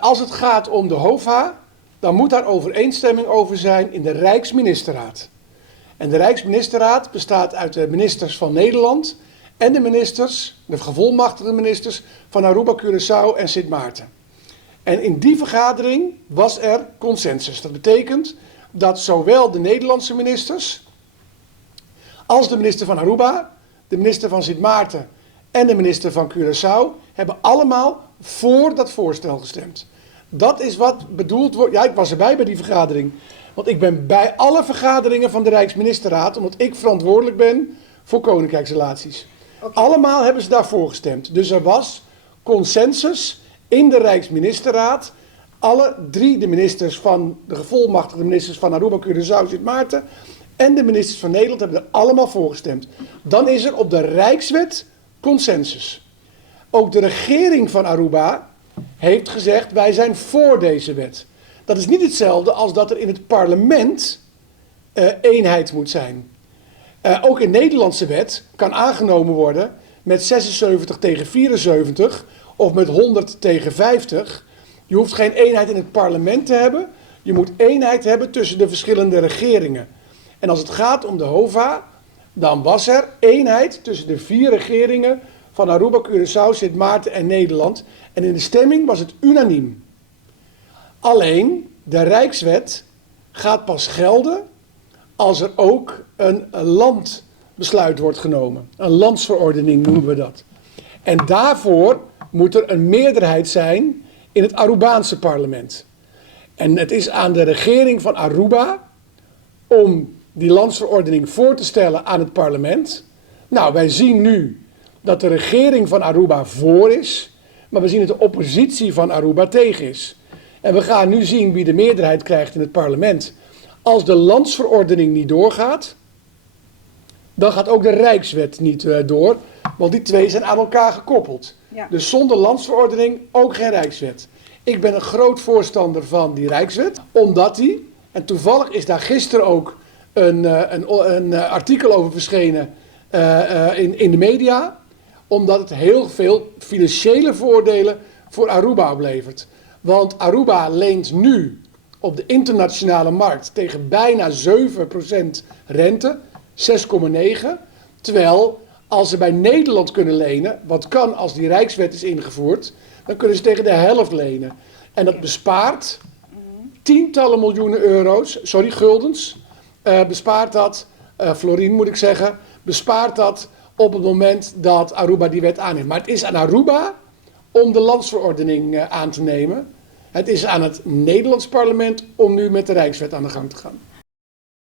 Als het gaat om de HOVA, dan moet daar overeenstemming over zijn in de Rijksministerraad. En de Rijksministerraad bestaat uit de ministers van Nederland en de ministers, de gevolmachtigde ministers van Aruba, Curaçao en Sint Maarten. En in die vergadering was er consensus. Dat betekent dat zowel de Nederlandse ministers als de minister van Aruba, de minister van Sint Maarten en de minister van Curaçao hebben allemaal voor dat voorstel gestemd. Dat is wat bedoeld wordt. Ja, ik was erbij bij die vergadering. Want ik ben bij alle vergaderingen van de Rijksministerraad, omdat ik verantwoordelijk ben voor koninkrijksrelaties. Okay. Allemaal hebben ze daarvoor gestemd. Dus er was consensus in de Rijksministerraad. Alle drie de ministers van de gevolmachtigde ministers van Aruba, Curaçao, Sint Maarten en de ministers van Nederland hebben er allemaal voor gestemd. Dan is er op de Rijkswet consensus. Ook de regering van Aruba heeft gezegd, wij zijn voor deze wet. Dat is niet hetzelfde als dat er in het parlement eenheid moet zijn. Ook in Nederlandse wet kan aangenomen worden met 76 tegen 74 of met 100 tegen 50. Je hoeft geen eenheid in het parlement te hebben. Je moet eenheid hebben tussen de verschillende regeringen. En als het gaat om de HOVA, dan was er eenheid tussen de 4 regeringen van Aruba, Curaçao, Sint Maarten en Nederland. En in de stemming was het unaniem. Alleen, de Rijkswet gaat pas gelden als er ook een landbesluit wordt genomen. Een landsverordening noemen we dat. En daarvoor moet er een meerderheid zijn in het Arubaanse parlement. En het is aan de regering van Aruba om die landsverordening voor te stellen aan het parlement. Nou, wij zien nu dat de regering van Aruba voor is, maar we zien dat de oppositie van Aruba tegen is. En we gaan nu zien wie de meerderheid krijgt in het parlement. Als de landsverordening niet doorgaat, dan gaat ook de Rijkswet niet door, want die twee zijn aan elkaar gekoppeld. Ja. Dus zonder landsverordening ook geen Rijkswet. Ik ben een groot voorstander van die Rijkswet, omdat die, en toevallig is daar gisteren ook een artikel over verschenen in de media, omdat het heel veel financiële voordelen voor Aruba oplevert. Want Aruba leent nu op de internationale markt tegen bijna 7% rente, 6,9. Terwijl als ze bij Nederland kunnen lenen, wat kan als die Rijkswet is ingevoerd, dan kunnen ze tegen de helft lenen. En dat bespaart tientallen miljoenen euro's, guldens, bespaart dat, florien moet ik zeggen, bespaart dat op het moment dat Aruba die wet aanneemt. Maar het is aan Aruba om de landsverordening aan te nemen. Het is aan het Nederlands parlement om nu met de Rijkswet aan de gang te gaan.